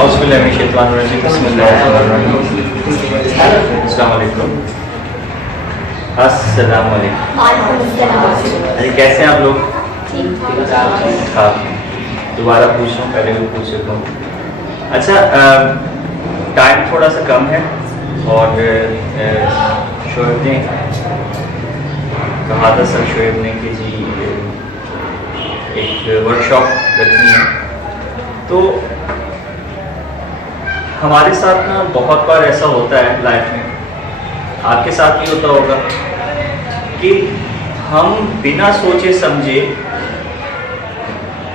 السلام علیکم. السلام علیکم. کیسے ہیں آپ لوگ؟ ہاں دوبارہ پوچھوں، پہلے بھی پوچھ چکا ہوں. اچھا ٹائم تھوڑا سا کم ہے اور شعیب نے کہا تھا، سر شعیب نے کہ جی ایک ورک شاپ رکھنی ہے. تو ہمارے ساتھ نا بہت بار ایسا ہوتا ہے لائف میں، آپ کے ساتھ بھی ہوتا ہوگا، کہ ہم بنا سوچے سمجھے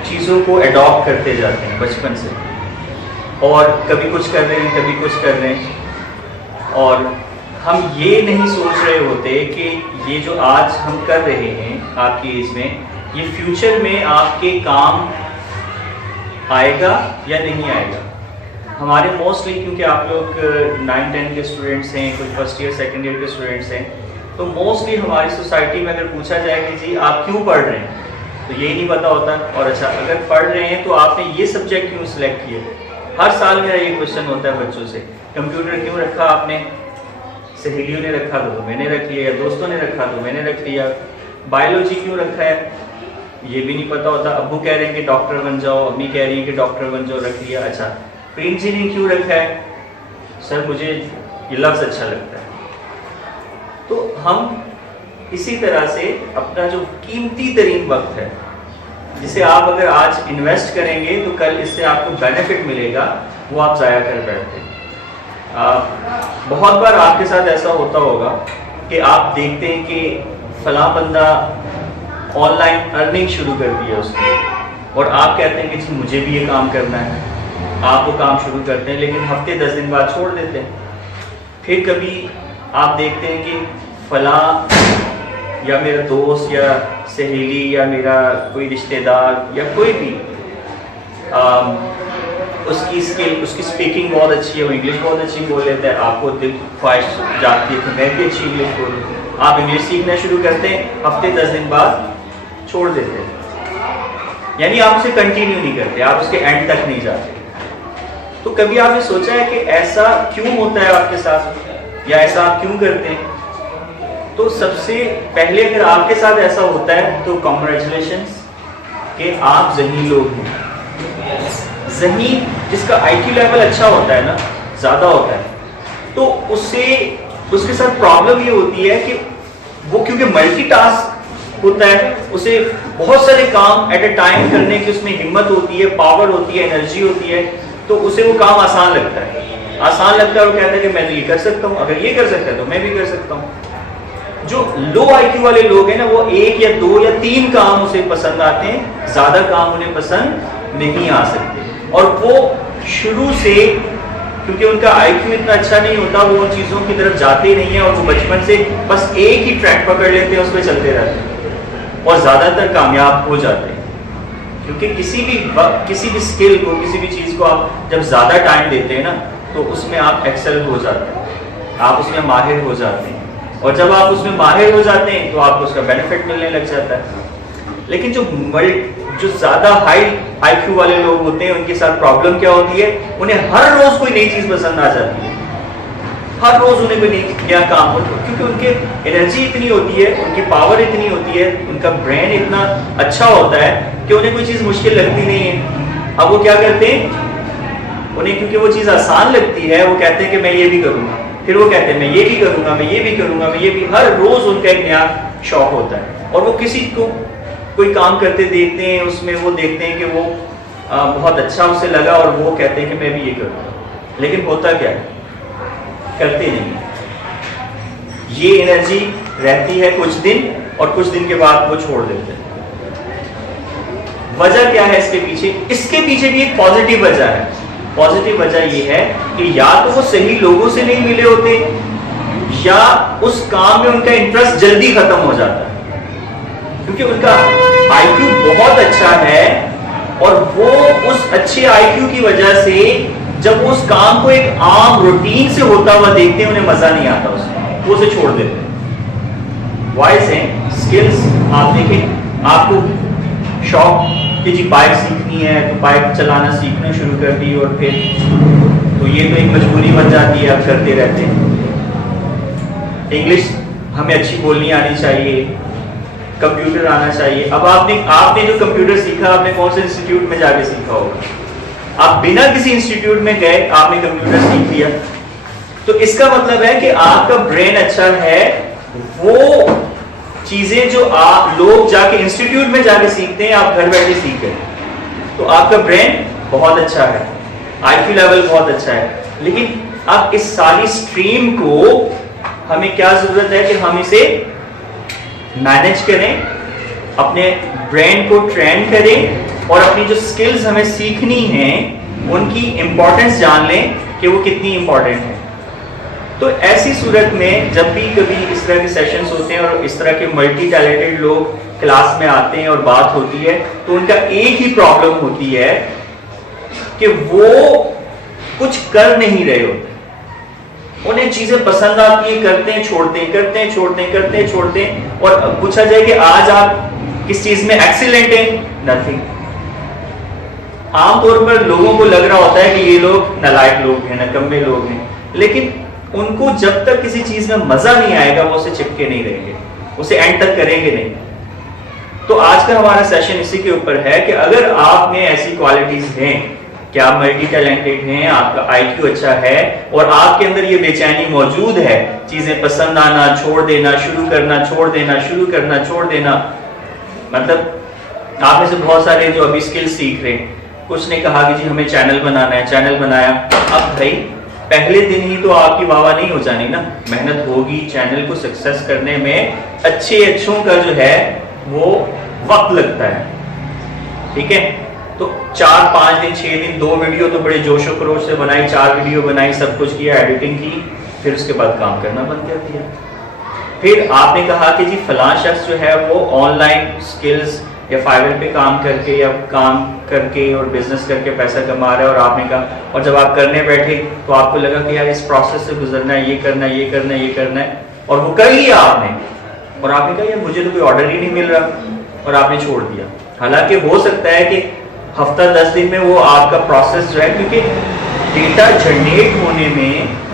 چیزوں کو اڈاپٹ کرتے جاتے ہیں بچپن سے، اور کبھی کچھ کر رہے ہیں کبھی کچھ کر رہے ہیں، اور ہم یہ نہیں سوچ رہے ہوتے کہ یہ جو آج ہم کر رہے ہیں آپ کی ایج میں، یہ فیوچر میں آپ کے کام آئے گا یا نہیں آئے گا. ہمارے موسٹلی کیونکہ آپ لوگ 9-10 کے اسٹوڈنٹس ہیں، کچھ فرسٹ ایئر سیکنڈ ایئر کے اسٹوڈنٹس ہیں، تو موسٹلی ہماری سوسائٹی میں اگر پوچھا جائے کہ جی آپ کیوں پڑھ رہے ہیں تو یہی نہیں پتا ہوتا. اور اچھا اگر پڑھ رہے ہیں تو آپ نے یہ سبجیکٹ کیوں سلیکٹ کیے؟ ہر سال میرا یہ کوشچن ہوتا ہے بچوں سے. کمپیوٹر کیوں رکھا آپ نے؟ سہیلیوں نے رکھا تو میں نے رکھ لیا، دوستوں نے رکھا تو میں نے رکھ لیا. بایولوجی کیوں رکھا ہے یہ بھی نہیں پتا ہوتا. ابو کہہ رہے ہیں کہ ڈاکٹر بن جاؤ، امی کہہ رہی ہیں کہ ڈاکٹر بن جاؤ، رکھ لیا. اچھا پری انجینئرنگ کیوں رکھا ہے؟ سر مجھے یہ لفظ اچھا لگتا ہے. تو ہم اسی طرح سے اپنا جو قیمتی ترین وقت ہے، جسے آپ اگر آج انویسٹ کریں گے تو کل اس سے آپ کو بینیفٹ ملے گا، وہ آپ ضائع کر بیٹھتے ہیں. بہت بار آپ کے ساتھ ایسا ہوتا ہوگا کہ آپ دیکھتے ہیں کہ فلاں بندہ آن لائن ارننگ شروع کر دی ہے اس نے، اور آپ کہتے ہیں کہ جی مجھے بھی یہ کام کرنا ہے. آپ وہ کام شروع کرتے ہیں لیکن ہفتے 10 دن بعد چھوڑ دیتے ہیں. پھر کبھی آپ دیکھتے ہیں کہ فلاں یا میرا دوست یا سہیلی یا میرا کوئی رشتہ دار یا کوئی بھی، اس کی اسپیکنگ بہت اچھی ہے، وہ انگلش بہت اچھی بول لیتا ہے. آپ کو دل خواہش جاتی ہے کہ میں بھی اچھی انگلش بولوں. آپ انگلش سیکھنا شروع کرتے ہیں، ہفتے 10 دن بعد چھوڑ دیتے ہیں. یعنی آپ اسے کنٹینیو نہیں کرتے، آپ اس کے اینڈ تک نہیں جاتے. تو کبھی آپ نے سوچا ہے کہ ایسا کیوں ہوتا ہے آپ کے ساتھ، یا ایسا آپ کیوں کرتے ہیں؟ تو سب سے پہلے اگر آپ کے ساتھ ایسا ہوتا ہے تو کانگریچولیشنز کہ آپ ذہین لوگ ہیں. ذہین جس کا آئی کیو لیول اچھا ہوتا ہے نا، زیادہ ہوتا ہے، تو اس کے ساتھ پرابلم یہ ہوتی ہے کہ وہ کیونکہ ملٹی ٹاسک ہوتا ہے، اسے بہت سارے کام ایٹ اے ٹائم کرنے کی اس میں ہمت ہوتی ہے، پاور ہوتی ہے، انرجی ہوتی ہے، تو اسے وہ کام آسان لگتا ہے. وہ کہتا ہے کہ میں تو یہ کر سکتا ہوں، اگر یہ کر سکتا ہے تو میں بھی کر سکتا ہوں. جو لو آئی کیو والے لوگ ہیں نا، وہ 1 یا 2 یا 3 کام اسے پسند آتے ہیں، زیادہ کام انہیں پسند نہیں آ سکتے. اور وہ شروع سے کیونکہ ان کا آئی کیو اتنا اچھا نہیں ہوتا، وہ ان چیزوں کی طرف جاتے ہی نہیں ہیں، اور وہ بچپن سے بس ایک ہی ٹریک پکڑ لیتے ہیں، اس پہ چلتے رہتے ہیں اور زیادہ تر کامیاب ہو جاتے ہیں. کیونکہ کسی بھی اسکل کو، کسی بھی چیز کو آپ جب زیادہ ٹائم دیتے ہیں نا تو اس میں آپ ایکسل ہو جاتے ہیں، آپ اس میں ماہر ہو جاتے ہیں، اور جب آپ اس میں ماہر ہو جاتے ہیں تو آپ کو اس کا بینیفٹ ملنے لگ جاتا ہے. لیکن جو زیادہ ہائی آئی کیو والے لوگ ہوتے ہیں، ان کے ساتھ پرابلم کیا ہوتی ہے؟ انہیں ہر روز کوئی نئی چیز پسند آ جاتی ہے، ہر روز انہیں کوئی نیا کام ہوتا ہے، کیونکہ ان کے انرجی اتنی ہوتی ہے، ان کی پاور اتنی ہوتی ہے، ان کا برین اتنا اچھا ہوتا ہے کہ انہیں کوئی چیز مشکل لگتی نہیں ہے. اب وہ کیا کرتے ہیں؟ انہیں کیونکہ وہ چیز آسان لگتی ہے، وہ کہتے ہیں کہ میں یہ بھی کروں گا، پھر وہ کہتے ہیں میں یہ بھی کروں گا، میں یہ بھی کروں گا، میں یہ بھی. ہر روز ان کا ایک نیا شوق ہوتا ہے، اور وہ کسی کو کوئی کام کرتے دیکھتے ہیں، اس میں وہ دیکھتے ہیں کہ وہ بہت اچھا اسے لگا، اور وہ کہتے ہیں کہ میں بھی یہ کروں گا. لیکن ہوتا کیا ہے؟ کرتے نہیں. یہ انرجی رہتی ہے کچھ دن، اور کچھ دن کے بعد وہ چھوڑ دیتے ہیں. وجہ کیا ہے اس کے پیچھے؟ اس کے پیچھے بھی ایک پازیٹیو وجہ ہے. پازیٹیو وجہ یہ ہے کہ یا تو وہ صحیح لوگوں سے نہیں ملے ہوتے، یا اس کام میں ان کا انٹرسٹ جلدی ختم ہو جاتا ہے. کیونکہ ان کا آئی کیو بہت اچھا ہے، اور وہ اس اچھے آئی کیو کی وجہ سے جب وہ اس کام کو ایک عام روٹین سے ہوتا ہوا دیکھتے ہیں، انہیں مزہ نہیں آتا، اس میں وہ اسے چھوڑ دیتے ہیں. وائس ہیں اسکلز، آپ دیکھیں، آپ کو شوق کہ جی بائک سیکھنی ہے تو بائک چلانا سیکھنا شروع کر دی، اور پھر تو یہ تو ایک مجبوری بن جاتی ہے، آپ کرتے رہتے ہیں۔ انگلش ہمیں اچھی بولنی آنی چاہیے، کمپیوٹر آنا چاہیے۔ اب آپ نے جو کمپیوٹر سیکھا، آپ نے کون سے انسٹیٹیوٹ میں جا کے سیکھا ہوگا؟ آپ بنا کسی انسٹیٹیوٹ میں گئے آپ نے کمپیوٹر سیکھ لیا، تو اس کا مطلب ہے کہ آپ کا برین اچھا ہے۔ وہ چیزیں جو آپ لوگ جا کے انسٹیٹیوٹ میں جا کے سیکھتے ہیں، آپ گھر بیٹھے سیکھ گئے، تو آپ کا برین بہت اچھا ہے، آئی کیو لیول بہت اچھا ہے۔ لیکن اب اس ساری اسٹریم کو ہمیں کیا ضرورت ہے کہ ہم اسے مینج کریں، اپنے برین کو ٹرین کریں، اور اپنی جو سکلز ہمیں سیکھنی ہیں ان کی امپورٹنس جان لیں کہ وہ کتنی امپورٹنٹ ہے۔ تو ایسی صورت میں جب بھی کبھی اس طرح کے سیشنز ہوتے ہیں اور اس طرح کے ملٹی ٹیلنٹڈ لوگ کلاس میں آتے ہیں اور بات ہوتی ہے، تو ان کا ایک ہی پرابلم ہوتی ہے کہ وہ کچھ کر نہیں رہے ہوتے۔ انہیں چیزیں پسند آتی ہیں، کرتے ہیں چھوڑتے ہیں، کرتے ہیں چھوڑتے ہیں، کرتے ہیں چھوڑتے ہیں، اور پوچھا جائے کہ آج آپ کس چیز میں ایکسیلنٹ ہیں؟ نتھنگ۔ عام طور پر لوگوں کو لگ رہا ہوتا ہے کہ یہ لوگ نالائق لوگ ہیں، نکمے لوگ ہیں، لیکن ان کو جب تک کسی چیز میں مزہ نہیں آئے گا وہ اسے چپکے نہیں رہیں گے، اسے اینڈ تک کریں گے نہیں۔ تو آج کا ہمارا سیشن اسی کے اوپر ہے کہ اگر آپ میں ایسی کوالٹیز ہیں کہ آپ ملٹی ٹیلنٹڈ ہیں، آپ کا آئی کیو اچھا ہے، اور آپ کے اندر یہ بے چینی موجود ہے، چیزیں پسند آنا، چھوڑ دینا، شروع کرنا، چھوڑ دینا، شروع کرنا، چھوڑ دینا، مطلب آپ میں سے بہت سارے جو ابھی اسکل سیکھ رہے ہیں، کچھ نے کہا کہ جی ہمیں چینل بنانا ہے، چینل بنایا، اب بھائی پہلے دن ہی تو آپ کی واہ واہ نہیں ہو جانی نا، محنت ہوگی۔ چینل کو سکسیس کرنے میں اچھوں کا جو ہے وہ وقت لگتا ہے، ٹھیک ہے؟ تو 4 5 دن 6 دن 2 ویڈیو تو بڑے جوش و خروش سے بنائی، 4 ویڈیو بنائی، سب کچھ کیا، ایڈیٹنگ کی، پھر اس کے بعد کام کرنا بند کر دیا۔ پھر آپ نے کہا کہ جی فلاں شخص جو ہے وہ آن لائن سکلز یا فائبر پہ کام کر کے یا کام کر کے اور بزنس کر کے پیسہ کما رہا ہے، اور آپ نے کہا، اور جب آپ کرنے بیٹھے تو آپ کو لگا کہ یار اس پروسیس سے گزرنا ہے، یہ کرنا ہے، یہ کرنا ہے، یہ کرنا ہے، اور وہ کر لیا آپ نے، اور آپ نے کہا یار مجھے تو کوئی آرڈر ہی نہیں مل رہا، اور آپ نے چھوڑ دیا۔ حالانکہ ہو سکتا ہے کہ ہفتہ 10 دن میں وہ آپ کا پروسیس جو ہے، کیونکہ ڈیٹا جنریٹ ہونے میں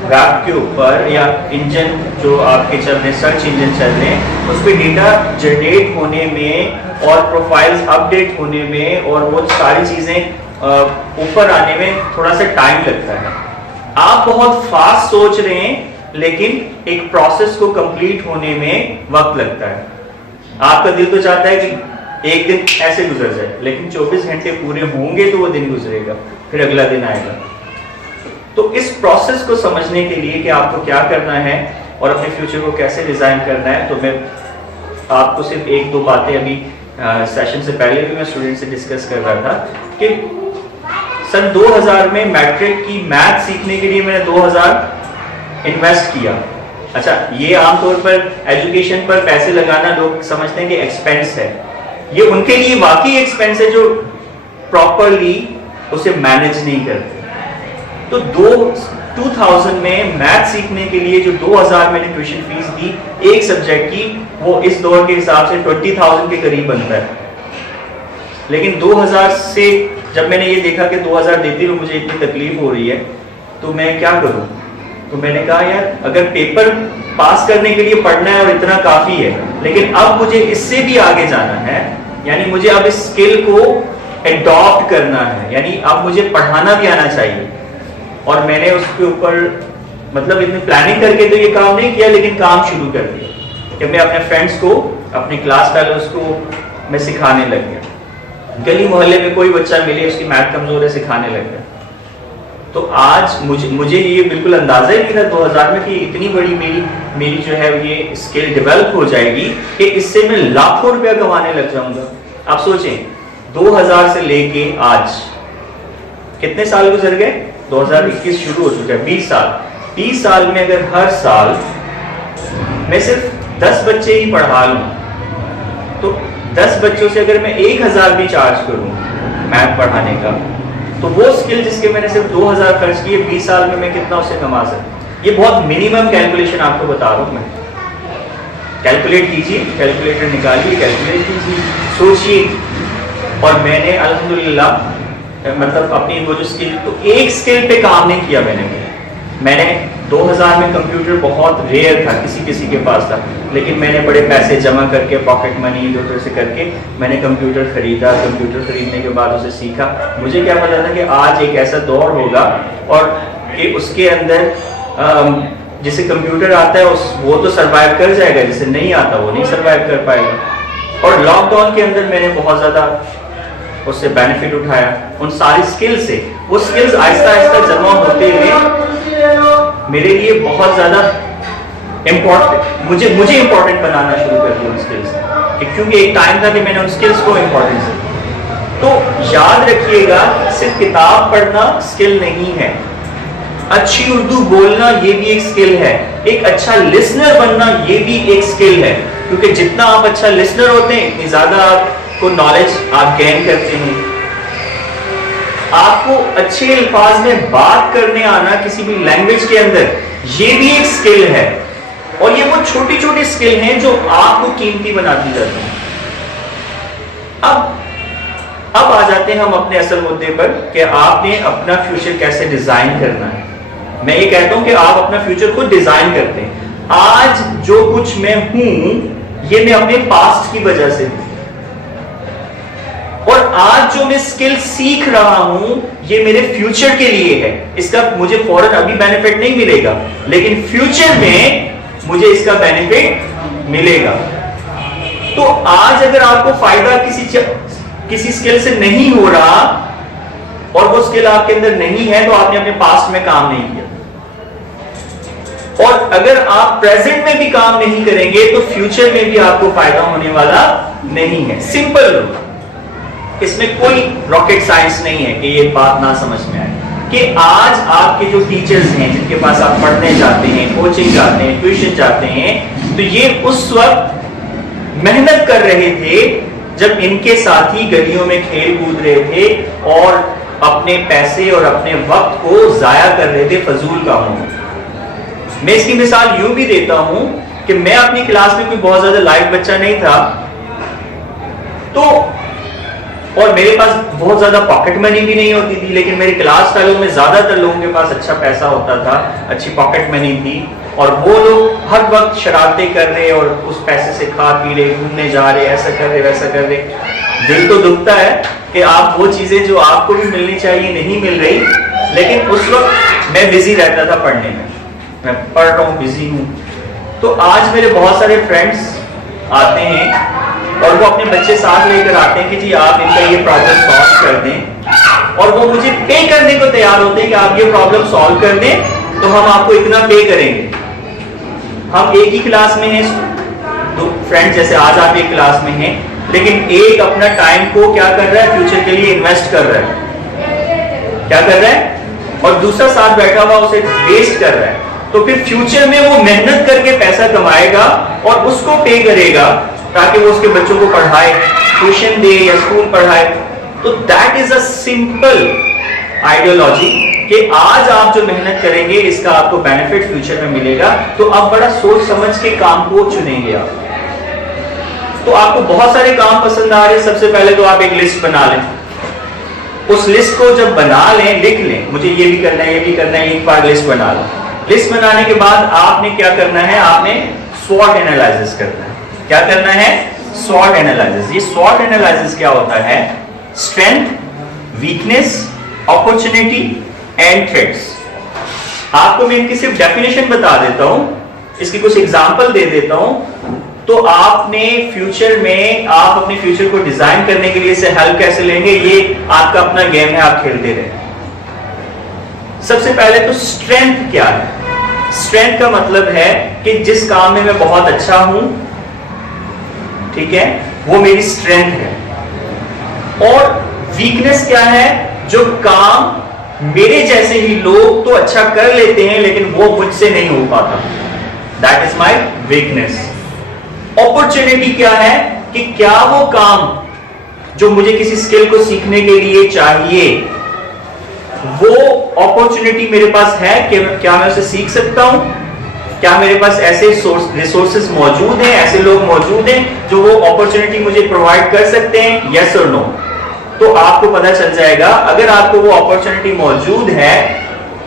ویب کے اوپر یا انجن جو آپ کے چل رہے ہیں، سرچ انجن چل رہے ہیں، اس پہ ڈیٹا جنریٹ ہونے میں اور پروفائلز اپڈیٹ ہونے میں اور وہ ساری چیزیں اوپر آنے میں تھوڑا سا ٹائم لگتا ہے۔ آپ بہت فاسٹ سوچ رہے ہیں، لیکن ایک پروسیس کو کمپلیٹ ہونے میں وقت لگتا ہے۔ آپ کا دل تو چاہتا ہے کہ ایک دن ایسے گزر جائے، لیکن 24 گھنٹے پورے ہوں گے تو وہ دن گزرے گا، پھر اگلا دن آئے گا۔ تو اس پروسیس کو سمجھنے کے لیے کہ آپ کو کیا کرنا ہے اور اپنے فیوچر کو کیسے ڈیزائن کرنا ہے، تو میں آپ کو صرف 1-2 باتیں ابھی سیشن سے پہلے بھی میں اسٹوڈنٹ سے ڈسکس کر رہا تھا کہ سن 2000 میں میٹرک کی میتھ سیکھنے کے لیے میں نے 2000 انویسٹ کیا۔ اچھا، یہ عام طور پر ایجوکیشن پر پیسے لگانا لوگ سمجھتے ہیں کہ ایکسپینس ہے، یہ ان کے لیے واقعی ایکسپینس ہے جو پراپرلی اسے مینج نہیں کرتے۔ تو 2000 میں میتھ سیکھنے کے لیے جو 2000 میں نے ٹیوشن فیس دی ایک سبجیکٹ کی، وہ اس دور کے حساب سے 20,000 کے قریب بنتا ہے۔ لیکن 2000 سے جب میں نے یہ دیکھا کہ 2000 دیتے ہوئے مجھے اتنی تکلیف ہو رہی ہے تو میں کیا کروں، تو میں نے کہا یار اگر پیپر پاس کرنے کے لیے پڑھنا ہے اور اتنا کافی ہے، لیکن اب مجھے اس سے بھی آگے جانا ہے، یعنی مجھے اب اس اسکل کو اڈاپٹ کرنا ہے، یعنی اب مجھے پڑھانا بھی آنا چاہیے۔ اور میں نے اس کے اوپر مطلب اتنی پلاننگ کر کے تو یہ کام نہیں کیا، لیکن کام شروع کر دیا کہ میں اپنے فرینڈس کو، اپنے کلاس فیلوز کو میں سکھانے لگ گیا۔ گلی محلے میں کوئی بچہ ملے اس کی میتھ کمزور ہے، سکھانے لگ گیا۔ تو آج مجھے یہ بالکل اندازہ ہی نہیں تھا 2000 میں کہ اتنی بڑی میری جو ہے یہ اسکل ڈیولپ ہو جائے گی کہ اس سے میں لاکھوں روپیہ کمانے لگ جاؤں گا۔ آپ سوچیں 2000 سے لے کے آج کتنے سال گزر گئے؟ 2021 شروع ہو چکا ہے، 20 سال۔ 20 سال میں اگر ہر سال میں صرف 10 بچے ہی پڑھا لوں تو 10 بچوں سے اگر میں 1000 بھی چارج کروں میتھ پڑھانے کا، تو وہ اسکل جس کے میں نے صرف 2000 خرچ کیے 20 سال میں کتنا اسے کما سکتا۔ یہ بہت منیمم کیلکولیشن آپ کو بتا رہا ہوں میں۔ کیلکولیٹ کیجیے، کیلکولیٹر نکالیے، کیلکولیٹ کیجیے، سوچیے اور میں نے الحمدللہ مطلب اپنی وہ جو اسکل، تو ایک اسکل پہ کام نہیں کیا میں نے 2000 میں کمپیوٹر بہت ریئر تھا، کسی کے پاس تھا، لیکن میں نے بڑے پیسے جمع کر کے پاکٹ منی ادھر سے کر کے میں نے کمپیوٹر خریدا. کمپیوٹر خریدنے کے بعد اسے سیکھا. مجھے کیا پتا تھا کہ آج ایک ایسا دور ہوگا اور کہ اس کے اندر جسے کمپیوٹر آتا ہے وہ تو سروائیو کر جائے گا، جسے نہیں آتا وہ نہیں سروائیو کر پائے گا. اور لاک ڈاؤن کے اندر میں نے بہت زیادہ اس سے بینیفٹ اٹھایا ان ساری سکل سے. وہ سکلز آہستہ آہستہ جمع ہوتے ہوئے میرے لیے بہت زیادہ مجھے امپورٹنٹ بنانا شروع کر دیا ان سکلز، کیونکہ ایک ٹائم تھا کہ میں نے ان سکلز کو امپورٹنس دی. تو یاد رکھیے گا صرف کتاب پڑھنا سکل نہیں ہے، اچھی اردو بولنا یہ بھی ایک سکل ہے، ایک اچھا لسنر بننا یہ بھی ایک سکل ہے، کیونکہ جتنا آپ اچھا لسنر ہوتے ہیں اتنی زیادہ آپ کو نالج آپ گین کرتے ہیں. آپ کو اچھے الفاظ میں بات کرنے آنا کسی بھی لینگویج کے اندر یہ بھی ایک سکل ہے، اور یہ وہ چھوٹی چھوٹی سکل ہیں جو آپ کو قیمتی بناتی جاتی ہیں. اب آ جاتے ہیں ہم اپنے اصل مدے پر کہ آپ نے اپنا فیوچر کیسے ڈیزائن کرنا ہے. میں یہ کہتا ہوں کہ آپ اپنا فیوچر خود ڈیزائن کرتے ہیں. آج جو کچھ میں ہوں یہ میں اپنے پاسٹ کی وجہ سے ہوں، اور آج جو میں سکل سیکھ رہا ہوں یہ میرے فیوچر کے لیے ہے. اس کا مجھے فوراً ابھی بینیفٹ نہیں ملے گا، لیکن فیوچر میں مجھے اس کا بینیفٹ ملے گا. تو آج اگر آپ کو فائدہ کسی سکل سے نہیں ہو رہا اور وہ سکل آپ کے اندر نہیں ہے تو آپ نے اپنے پاسٹ میں کام نہیں کیا. اور اگر آپ پریزنٹ میں بھی کام نہیں کریں گے تو فیوچر میں بھی آپ کو فائدہ ہونے والا نہیں ہے. سمپل، اس میں کوئی راکٹ سائنس نہیں ہے کہ یہ بات نہ سمجھ میں آئے کہ آج آپ کے جو ٹیچرز ہیں جن کے پاس آپ پڑھنے جاتے ہیں، کوچنگ جاتے ہیں، ٹیوشن جاتے ہیں، تو یہ اس وقت محنت کر رہے تھے جب ان کے ساتھی گلیوں میں کھیل کود رہے تھے اور اپنے پیسے اور اپنے وقت کو ضائع کر رہے تھے فضول کاموں میں. میں اس کی مثال یوں بھی دیتا ہوں کہ میں اپنی کلاس میں کوئی بہت زیادہ لائٹ بچہ نہیں تھا، تو اور میرے پاس بہت زیادہ پاکٹ منی بھی نہیں ہوتی تھی، لیکن میری کلاس فیلو میں زیادہ تر لوگوں کے پاس اچھا پیسہ ہوتا تھا، اچھی پاکٹ منی تھی، اور وہ لوگ ہر وقت شرارتیں کر رہے اور اس پیسے سے کھا پی رہے، گھومنے جا رہے، ایسا کر رہے ویسا کر رہے. دل تو دکھتا ہے کہ آپ وہ چیزیں جو آپ کو بھی ملنی چاہیے نہیں مل رہی. لیکن اس وقت میں بزی رہتا تھا پڑھنے میں پڑھ رہا ہوں، بزی ہوں. تو آج میرے بہت سارے فرینڈس آتے ہیں اور وہ اپنے بچے ساتھ لے کر آتے ہیں کہ جی آپ ان کا یہ پرابلم سالو کر دیں، اور وہ مجھے پے کرنے کو تیار ہوتے ہیں کہ آپ یہ پرابلم سالو کر دیں تو ہم آپ کو اتنا پے کریں گے. ہم ایک ہی کلاس میں ہیں، دو فرینڈ جیسے آج آپ ایک کلاس میں ہیں، لیکن ایک اپنا ٹائم کو کیا کر رہا ہے، فیوچر کے لیے انویسٹ کر رہا ہے، کیا کر رہا ہے، اور دوسرا ساتھ بیٹھا ہوا اسے ویسٹ کر رہا ہے. تو پھر فیوچر میں وہ محنت کر کے پیسہ کمائے گا اور اس کو پے کرے گا تاکہ وہ اس کے بچوں کو پڑھائے، ٹیوشن دے یا اسکول پڑھائے. تو that is a simple ideology کہ آج آپ جو محنت کریں گے اس کا آپ کو بینیفٹ فیوچر میں ملے گا. تو آپ بڑا سوچ سمجھ کے کام کو چنیں گے. تو آپ کو بہت سارے کام پسند آ رہے ہیں، سب سے پہلے تو آپ ایک لسٹ بنا لیں. اس لسٹ کو جب بنا لیں، لکھ لیں مجھے یہ بھی کرنا ہے، یہ بھی کرنا ہے، ایک بار لسٹ بنا لیں. لسٹ بنانے کے بعد آپ نے کیا کرنا ہے، آپ نے SWOT انالائسس کرنا ہے. کیا کرنا ہے، SWOT انالائسس. یہ SWOT انالائسس کیا ہوتا ہے، strength, weakness, opportunity and threats. آپ کو میں ان کی صرف ڈیفینیشن بتا دیتا ہوں، اس کی کچھ ایگزامپل دے دیتا ہوں. تو آپ نے فیوچر میں آپ اپنے فیوچر کو ڈیزائن کرنے کے لیے سے ہیلپ کیسے لیں گے، یہ آپ کا اپنا گیم ہے، آپ کھیلتے رہیں. سب سے پہلے تو اسٹرینتھ کیا ہے. اسٹرینتھ کا مطلب ہے کہ جس کام میں بہت اچھا ہوں، ٹھیک ہے، وہ میری اسٹرینتھ ہے. اور ویکنیس کیا ہے، جو کام میرے جیسے ہی لوگ تو اچھا کر لیتے ہیں لیکن وہ مجھ سے نہیں ہو پاتا، that is my weakness. Opportunity کیا ہے کہ کیا وہ کام جو مجھے کسی اسکل کو سیکھنے کے لیے چاہیے وہ اپرچونٹی میرے پاس ہے کہ کیا میں اسے سیکھ سکتا ہوں، کیا میرے پاس ایسے ریسورسز موجود ہیں، ایسے لوگ موجود ہیں جو وہ اپرچونٹی مجھے پرووائڈ کر سکتے ہیں، یس اور نو. تو آپ کو پتہ چل جائے گا. اگر آپ کو وہ اپرچونٹی موجود ہے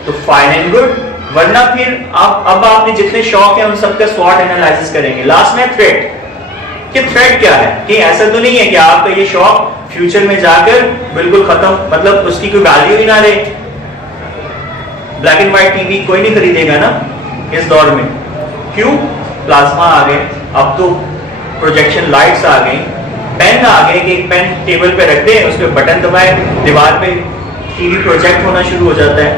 تو فائن اینڈ گڈ, ورنہ پھر اب آپ نے جتنے شوق ہیں ان سب کا SWOT انالائسس کریں گے. لاسٹ میں تھریٹ, کہ تھریٹ کیا ہے, کہ ایسا تو نہیں ہے کہ آپ کا یہ شوق فیوچر میں جا کر بالکل ختم, مطلب اس کی کوئی ویلیو ہی نہ رہے. Black and white T V کوئی نہیں خریدے گا نا اس دور میں. کیوں؟ پلازما آ گئے, اب تو پروجیکشن لائٹس آ گئی, پین آ گئے کہ ایک پین ٹیبل پہ رکھ دیں, اس پہ بٹن دبائے, دیوار پہ ٹی وی پروجیکٹ ہونا شروع ہو جاتا ہے.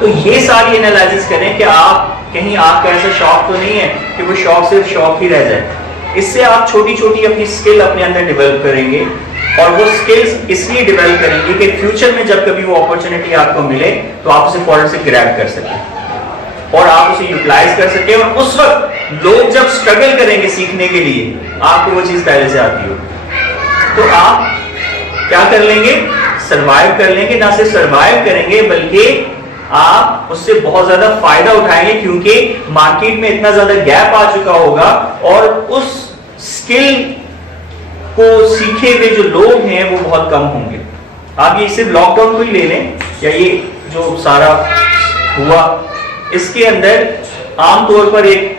تو یہ ساری انالائسس کریں کہ آپ کہیں آپ کا ایسا شوق تو نہیں ہے کہ وہ شوق صرف شوق ہی رہ جائے. اس سے آپ چھوٹی چھوٹی اپنی اسکل اپنے اندر ڈیولپ کریں گے, اور وہ اسکلز اس لیے ڈیولپ کریں گے کہ فیوچر میں جب کبھی وہ اپرچونٹی آپ کو ملے تو آپ اسے فوراً سے گریب کر سکیں اور آپ اسے یوٹیلائز کر سکیں. اور اس وقت لوگ جب اسٹرگل کریں گے سیکھنے کے لیے, آپ کو وہ چیز پہلے سے آتی ہو, تو آپ کیا کر لیں گے, سروائیو کر لیں گے. نہ صرف سروائیو کریں گے بلکہ آپ اس سے بہت زیادہ فائدہ اٹھائیں گے, کیونکہ مارکیٹ میں اتنا زیادہ گیپ آ چکا ہوگا اور اس اسکل کو سیکھے ہوئے جو لوگ ہیں وہ بہت کم ہوں گے. آپ یہ صرف لاک ڈاؤن کو ہی لے لیں, یا یہ جو سارا ہوا اس کے اندر عام طور پر ایک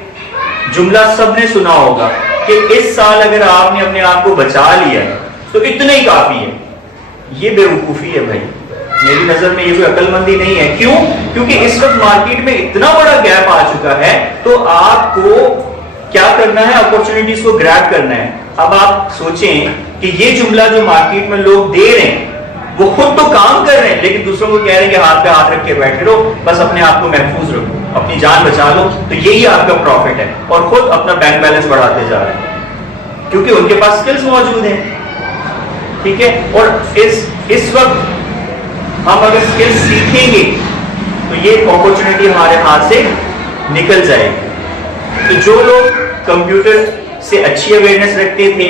جملہ سب نے سنا ہوگا کہ اس سال اگر آپ نے اپنے آپ کو بچا لیا تو اتنا ہی کافی ہے. یہ بیوقوفی ہے بھائی, میری نظر میں یہ کوئی عقل مندی نہیں ہے. کیوں؟ کیونکہ اس وقت مارکیٹ میں اتنا بڑا گیپ آ چکا ہے, تو آپ کو کیا کرنا ہے, اپورچونٹیز کو گریب کرنا ہے. اب آپ سوچیں کہ یہ جملہ جو مارکیٹ میں لوگ دے رہے ہیں وہ خود تو کام کر رہے ہیں لیکن دوسروں کو کہہ رہے ہیں کہ ہاتھ پہ ہاتھ رکھ کے بیٹھے رہو, بس اپنے آپ کو محفوظ رکھو, اپنی جان بچا لو, تو یہی آپ کا پروفٹ ہے. اور خود اپنا بینک بیلنس بڑھاتے جا رہے ہیں کیونکہ ان کے پاس سکلز موجود ہیں. ٹھیک ہے, اور اس وقت ہم اگر سکلز سیکھیں گے تو یہ اپرچونٹی ہمارے ہاتھ سے نکل جائے گی. تو جو لوگ کمپیوٹر سے اچھی اویئرنیس رکھتے تھے,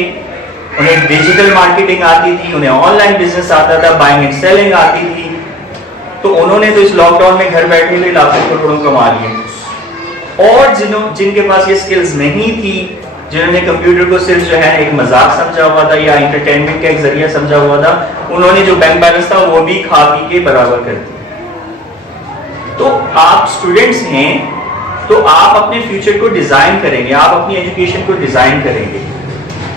انہیں ڈیجیٹل مارکیٹنگ آتی تھی, انہیں آن لائن بزنس آتا تھا, بائنگ اینڈ سیلنگ آتی تھی, تو انہوں نے تو اس لاک ڈاؤن میں گھر بیٹھے ہوئے لاکھوں کروڑوں کما لیے. اور جن کے پاس یہ سکلز نہیں تھی, جنہوں نے کمپیوٹر کو صرف جو ہے ایک مذاق سمجھا ہوا تھا یا انٹرٹینمنٹ کا ایک ذریعہ سمجھا ہوا تھا, انہوں نے جو بینک بیلنس تھا وہ بھی کھا پی کے برابر کر دیا. تو آپ اسٹوڈنٹس ہیں تو آپ اپنے فیوچر کو ڈیزائن کریں گے, آپ اپنی ایجوکیشن کو ڈیزائن کریں گے.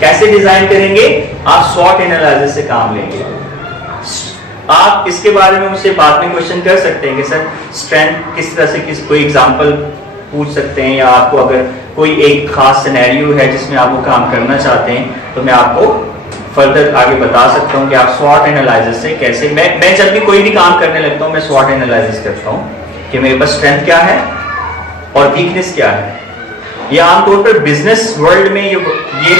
کیسے ڈیزائن کریں گے؟ آپ SWOT انالائسس سے کام لیں گے. آپ اس کے بارے میں مجھ سے بعد میں کوشچن کر سکتے ہیں کہ سر اسٹرینتھ کس طرح سے, کوئی ایگزامپل پوچھ سکتے ہیں, یا آپ کو اگر کوئی ایک خاص سینیریو ہے جس میں آپ وہ کام کرنا چاہتے ہیں تو میں آپ کو فردر آگے بتا سکتا ہوں کہ آپ SWOT انالائسس سے کیسے. میں جب بھی کوئی بھی کام کرنے لگتا ہوں میں SWOT انالائسس کرتا ہوں کہ میرے پاس اسٹرینتھ کیا ہے اور ویکنس کیا ہے. یہ عام طور پر بزنس ورلڈ میں یہ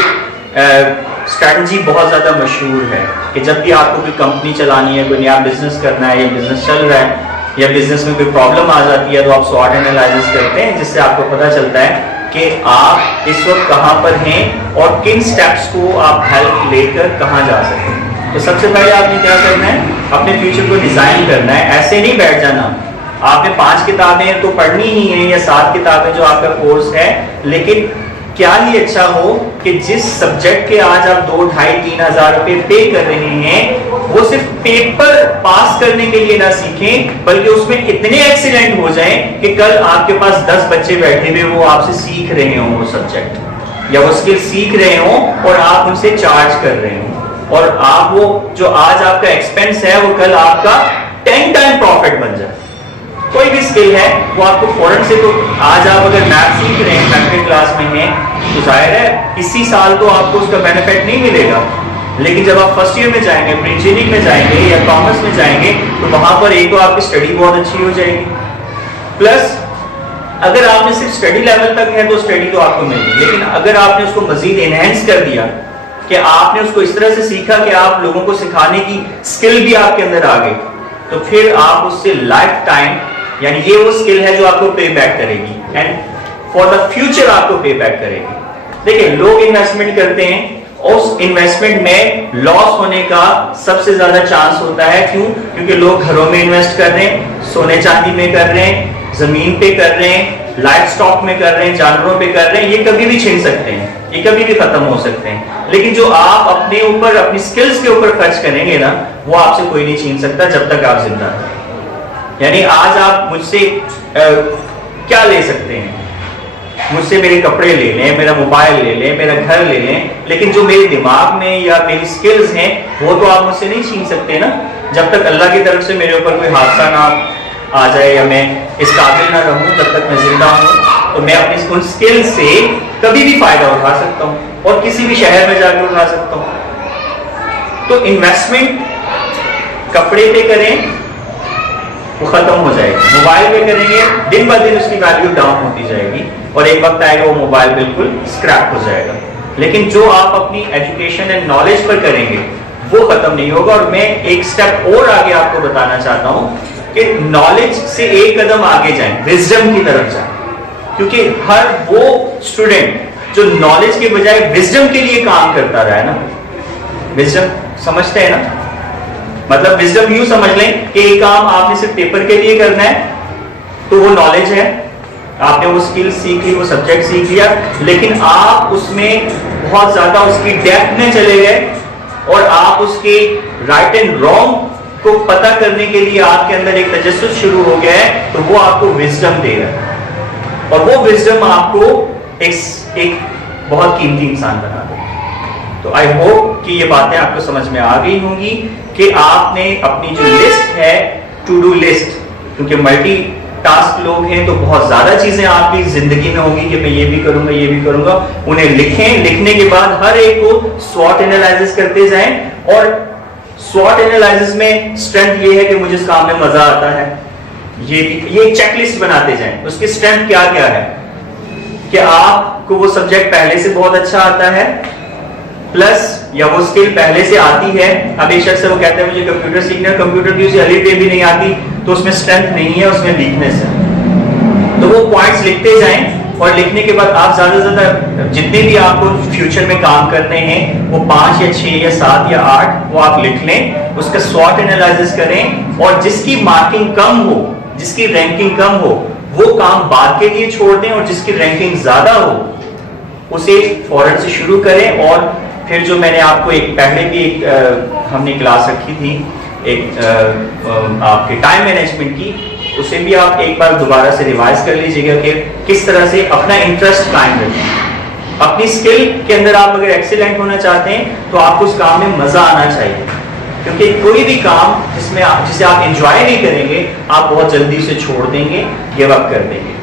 اسٹریٹجی بہت زیادہ مشہور ہے کہ جب بھی آپ کو کوئی کمپنی چلانی ہے, کوئی نیا بزنس کرنا ہے, یا بزنس چل رہا ہے, یا بزنس میں کوئی پرابلم آ جاتی ہے, تو آپ SWOT انالائسس کرتے ہیں, جس سے آپ کو پتہ چلتا ہے کہ آپ اس وقت کہاں پر ہیں اور کن سٹیپس کو آپ ہیلپ لے کر کہاں جا سکتے ہیں. تو سب سے پہلے آپ نے کیا کرنا ہے, اپنے فیوچر کو ڈیزائن کرنا ہے. ایسے نہیں بیٹھ جانا, آپ نے 5 کتابیں تو پڑھنی ہی ہیں یا 7 کتابیں جو آپ کا کورس ہے, لیکن کیا ہی اچھا ہو کہ جس سبجیکٹ کے آج آپ 2-2.5-3 ہزار روپے پے کر رہے ہیں وہ صرف پیپر پاس کرنے کے لیے نہ سیکھیں, بلکہ اس میں اتنے ایکسیلنٹ ہو جائیں کہ کل آپ کے پاس 10 بچے بیٹھے ہوئے وہ آپ سے سیکھ رہے ہوں وہ سبجیکٹ یا وہ اسکل سیکھ رہے ہوں اور آپ ان سے چارج کر رہے ہوں, اور آپ وہ جو آج آپ کا ایکسپینس ہے وہ کل آپ کا 10 ٹائم پروفٹ بن جائے. کوئی بھی اسکل ہے وہ آپ کو فوراً سے, تو آج آپ اگر میتھ سیکھ رہے ہیں, میٹرک کلاس میں ہیں, تو ظاہر ہے اسی سال تو آپ کو اس کا بینیفٹ نہیں ملے گا, لیکن جب آپ فرسٹ ایئر میں جائیں گے, پری انجینئرنگ میں جائیں گے یا کامرس میں جائیں گے, تو وہاں پر ایک تو آپ کی اسٹڈی بہت اچھی ہو جائے گی, پلس اگر آپ نے صرف اسٹڈی لیول تک ہے تو اسٹڈی تو آپ کو مل گئی, لیکن اگر آپ نے اس کو مزید انہینس کر دیا کہ آپ نے اس کو اس طرح سے سیکھا کہ آپ لوگوں کو سکھانے کی اسکل بھی آپ کے اندر آ گئی, تو پھر آپ اس سے لائف ٹائم, یعنی یہ وہ اسکل ہے جو آپ کو پے بیک کرے گی, اینڈ فار دا فیوچر آپ کو پے بیک کرے گی. دیکھیں لوگ انویسٹمنٹ کرتے ہیں, اس انویسٹمنٹ میں لاس ہونے کا سب سے زیادہ چانس ہوتا ہے. کیوں؟ کیونکہ لوگ گھروں میں انویسٹ کر رہے ہیں, سونے چاندی میں کر رہے ہیں, زمین پہ کر رہے ہیں, لائف سٹاک میں کر رہے ہیں, جانوروں پہ کر رہے ہیں, یہ کبھی بھی چھن سکتے ہیں. یہ کبھی بھی ختم ہو سکتے ہیں، لیکن جو آپ اپنے اوپر اپنی سکلز کے اوپر خرچ کریں گے نا وہ آپ سے کوئی نہیں چھین سکتا جب تک آپ زندہ ہیں. یعنی آج آپ مجھ سے کیا لے سکتے ہیں؟ مجھ سے میرے کپڑے لے لیں، میرا موبائل لے لیں، میرا گھر لے لیں، لیکن جو میرے دماغ میں یا میری سکلز ہیں وہ تو آپ مجھ سے نہیں چھین سکتے نا. جب تک اللہ کی طرف سے میرے اوپر کوئی حادثہ نہ آ جائے یا میں اس قابل نہ رہوں، جب تک میں زندہ ہوں تو میں اپنی ان سکل سے کبھی بھی فائدہ اٹھا سکتا ہوں اور کسی بھی شہر میں جا کے اٹھا سکتا ہوں. تو انویسٹمنٹ کپڑے پہ کریں وہ ختم ہو جائے گی، موبائل پہ کریں گے دن بہ دن اس کی ویلیو ڈاؤن ہوتی جائے گی اور ایک وقت آئے گا وہ موبائل بالکل اسکریپ ہو جائے گا. لیکن جو آپ اپنی ایجوکیشن اینڈ نالج پر کریں گے وہ ختم نہیں ہوگا. اور میں ایک سٹیپ اور آگے آپ کو بتانا چاہتا ہوں کہ نالج سے ایک قدم آگے جائیں، وزڈم کی طرف جائیں، کیونکہ ہر وہ اسٹوڈنٹ جو نالج کے بجائے وزڈم کے لیے کام کرتا رہا ہے نا، وزڈم سمجھتے ہیں نا، مطلب وزڈم یوں سمجھ لیں کہ ایک کام آپ نے صرف پیپر کے لیے کرنا ہے تو وہ نالج ہے، آپ نے وہ اسکل سیکھ لی، وہ سبجیکٹ سیکھ لیا، لیکن آپ اس میں بہت زیادہ اس کی ڈیپتھ میں چلے گئے اور آپ اس کے رائٹ اینڈ رانگ کو پتہ کرنے کے لیے آپ کے اندر ایک تجسس شروع ہو گیا ہے، تو وہ آپ کو وزڈم دے گا اور وہ وزڈم آپ کو ایک بہت قیمتی انسان بنا دے. تو آئی ہوپ کہ یہ باتیں آپ کو سمجھ میں آ گئی ہوں گی کہ آپ نے اپنی جو لسٹ ہے ٹو ڈو لسٹ، کیونکہ ملٹی ٹاسک لوگ ہیں تو بہت زیادہ چیزیں آپ کی زندگی میں ہوگی کہ میں یہ بھی کروں گا یہ بھی کروں گا، انہیں لکھیں، لکھنے کے بعد ہر ایک کو سوٹ انالائسس کرتے جائیں. اور سوٹ انالائسس میں اسٹرینتھ یہ ہے کہ مجھے اس کام میں مزہ آتا ہے، یہ ایک چیک لسٹ بناتے جائیں. اس کی اسٹرینتھ کیا کیا ہے کہ آپ کو وہ سبجیکٹ پہلے سے بہت اچھا آتا ہے، پلس یا وہ اسکل پہلے سے آتی ہے. اب ایک شخص ہے وہ کہتا ہے مجھے کمپیوٹر سیکھنا ہے، کمپیوٹر کی اسے الف بے بھی نہیں آتی، تو اس میں اسٹرینتھ نہیں ہے، اس میں ویکنیس ہے. تو وہ پوائنٹس لکھتے جائیں اور لکھنے کے بعد آپ زیادہ سے زیادہ جتنے بھی آپ کو فیوچر میں کام کرنے ہیں وہ 5 یا 6 یا 7 یا 8 وہ آپ لکھ لیں، اس کا سوٹ انالائسس کریں اور جس کی مارکنگ کم ہو، جس کی رینکنگ کم ہو وہ کام بعد کے لیے چھوڑ دیں اور جس کی رینکنگ زیادہ ہو اسے فوراً سے شروع کریں. اور پھر جو میں نے آپ کو ایک پہلے بھی ایک ہم نے کلاس رکھی تھی ایک آپ کے ٹائم مینجمنٹ کی، اسے بھی آپ ایک بار دوبارہ سے ریوائز کر لیجئے گا کہ کس طرح سے اپنا انٹرسٹ قائم رکھیں. اپنی اسکل کے اندر آپ اگر ایکسیلنٹ ہونا چاہتے ہیں تو آپ کو اس کام میں مزہ آنا چاہیے، کیونکہ کوئی بھی کام جسے آپ انجوائے نہیں کریں گے آپ بہت جلدی اسے چھوڑ دیں گے، گیو اپ کر دیں گے.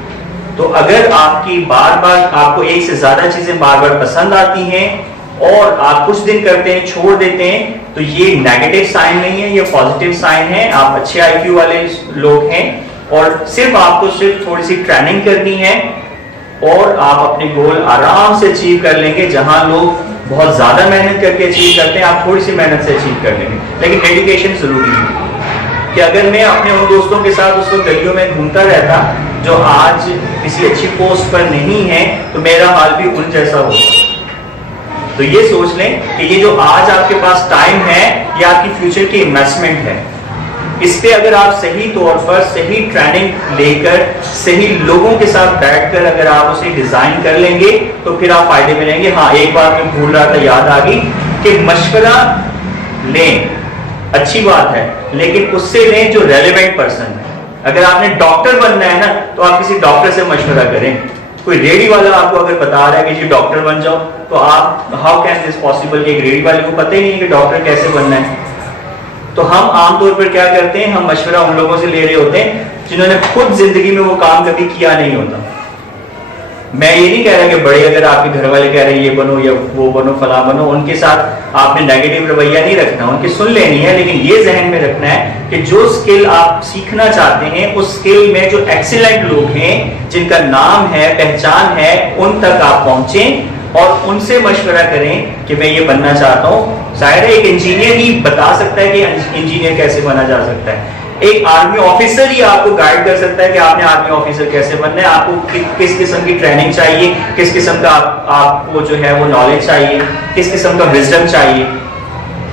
تو اگر آپ کی بار بار آپ کو ایک سے زیادہ چیزیں بار بار پسند آتی ہیں اور آپ کچھ دن کرتے ہیں چھوڑ دیتے ہیں تو یہ نیگیٹو سائن نہیں ہے، یہ پازیٹیو سائن ہے. آپ اچھے آئی کیو والے لوگ ہیں اور صرف آپ کو صرف تھوڑی سی ٹریننگ کرنی ہے اور آپ اپنے گول آرام سے اچیو کر لیں گے. جہاں لوگ بہت زیادہ محنت کر کے اچیو کرتے ہیں آپ تھوڑی سی محنت سے اچیو کر لیں گے. لیکن ایجوکیشن ضروری ہے کہ اگر میں اپنے ان دوستوں کے ساتھ اس وقت گلیوں میں گھومتا رہتا جو آج کسی اچھی پوسٹ پر نہیں ہے تو میرا حال بھی ان جیسا ہوگا. تو یہ سوچ لیں کہ یہ جو آج آپ کے پاس ٹائم ہے یہ آپ کی فیوچر کی انویسٹمنٹ ہے. اس پہ اگر آپ صحیح طور پر صحیح ٹریننگ لے کر صحیح لوگوں کے ساتھ بیٹھ کر اگر آپ اسے ڈیزائن کر لیں گے تو پھر آپ فائدے میں رہیں گے. ہاں ایک بات میں بھول رہا تھا، یاد آ گئی کہ مشورہ لیں، اچھی بات ہے، لیکن اس سے لیں جو ریلیونٹ پرسن ہے. اگر آپ نے ڈاکٹر بننا ہے نا تو آپ کسی ڈاکٹر سے مشورہ کریں. کوئی ریڈی والا آپ کو اگر بتا رہا ہے کہ جی ڈاکٹر بن جاؤ تو آپ ہاؤ کین دس پاسبل کہ ایک ریڈی والے کو پتہ ہی نہیں ہے کہ ڈاکٹر کیسے بننا ہے. تو ہم عام طور پر کیا کرتے ہیں، ہم مشورہ ان لوگوں سے لے رہے ہوتے ہیں جنہوں نے خود زندگی میں وہ کام کبھی کیا نہیں ہوتا. میں یہ نہیں کہہ رہا کہ بڑے اگر آپ کے گھر والے کہہ رہے ہیں یہ بنو یا وہ بنو فلاں بنو، ان کے ساتھ آپ نے نیگیٹو رویہ نہیں رکھنا، ان کی سن لینی ہے، لیکن یہ ذہن میں رکھنا ہے کہ جو اسکل آپ سیکھنا چاہتے ہیں اس اسکل میں جو ایکسیلنٹ لوگ ہیں جن کا نام ہے پہچان ہے ان تک آپ پہنچیں اور ان سے مشورہ کریں کہ میں یہ بننا چاہتا ہوں. ظاہر ہے ایک انجینئر ہی بتا سکتا ہے کہ انجینئر کیسے بنا جا سکتا ہے، ایک آرمی آفیسر ہی آپ کو گائیڈ کر سکتا ہے کہ آپ نے آرمی آفیسر کیسے بننا ہے، آپ کو کس قسم کی ٹریننگ چاہیے، کس قسم کا آپ کو جو ہے وہ نالج چاہیے، کس قسم کا وزڈم چاہیے.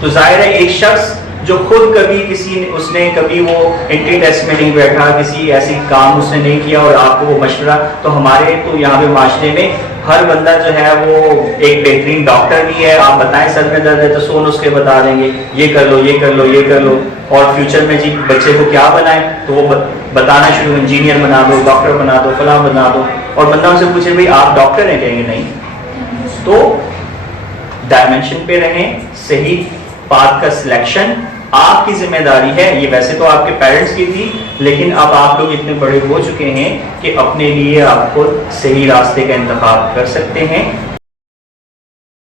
تو ظاہر ہے ایک شخص جو خود کبھی اس نے کبھی وہ انٹری ٹیسٹ میں نہیں بیٹھا, کسی ایسی کام اس نے نہیں کیا اور آپ کو وہ مشورہ. تو ہمارے تو یہاں پہ معاشرے میں ہر بندہ جو ہے وہ ایک بہترین ڈاکٹر بھی ہے. آپ بتائیں سر میں درد ہے تو 100 نسخے بتا دیں گے, یہ کر لو, یہ کر لو, یہ کر لو. اور فیوچر میں جی بچے کو کیا بنائیں تو وہ بتانا شروع, انجینئر بنا دو, ڈاکٹر بنا دو, فلاں بنا دو. اور بندہ ان سے پوچھے بھائی آپ ڈاکٹر ہیں, کہیں گے نہیں. تو ڈائمنشن پہ رہیں, صحیح پاتھ کا سلیکشن آپ کی ذمہ داری ہے. یہ ویسے تو آپ کے پیرنٹس کی تھی, لیکن اب آپ لوگ اتنے بڑے ہو چکے ہیں کہ اپنے لیے آپ کو صحیح راستے کا انتخاب کر سکتے ہیں.